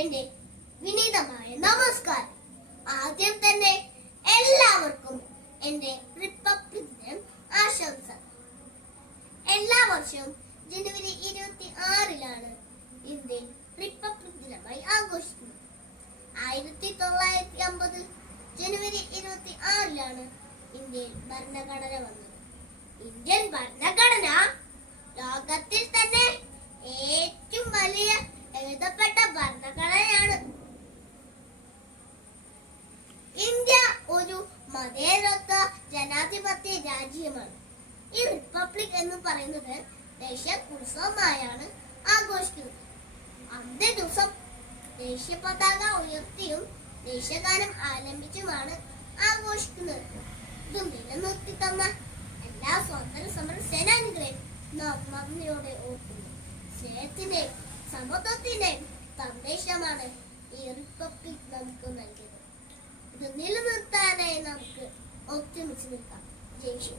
എന്റെ വിനീതമായ നമസ്കാരം. ആദ്യം തന്നെ എല്ലാവർക്കും എന്റെ റിപ്പബ്ലിക് ദിനം ആശംസ. എല്ലാ വർഷവും ജനുവരി 26-ലാണ് ഇന്ത്യൻ റിപ്പബ്ലിക് ദിനമായി ആഘോഷിക്കുന്നത്. 1950 ജനുവരി 26-ലാണ് ഇന്ത്യയിൽ ഭരണഘടന വന്നത്. ഇന്ത്യൻ ഭരണഘടന ലോകത്തിൽ തന്നെ ഏറ്റവും വലിയ എഴുതപ്പെട്ട ഭരണഘടനയാണ്. ഇന്ത്യ ഒരു മതേതര ജനാധിപത്യ രാജ്യമാണ്. ഈ റിപ്പബ്ലിക് എന്ന് പറയുന്നത് ദേശീയ ഉത്സവമായാണ് ആഘോഷിക്കുന്നത്. അന്നേ ദിവസം ദേശീയ പതാക ഉയർത്തിയും ദേശീയഗാനം ആലപിച്ചുമാണ് ആഘോഷിക്കുന്നത്. ഇത് നിലനിർത്തി തന്ന എല്ലാ സ്വാതന്ത്ര്യ സമര സേനാനികളെയും നാം നന്ദിയോടെ ഓർക്കുന്നു. സ്നേഹത്തിന്റെയും സമത്വത്തിന്റെയും സന്ദേശമാണ് ഈ റിപ്പബ്ലിക് നമുക്ക് നൽകിയത്. ഇത് നിലനിർത്താനായി നമുക്ക് ഒത്തൊരുമിച്ച് നിൽക്കാം. ജയ് ശ്രീ.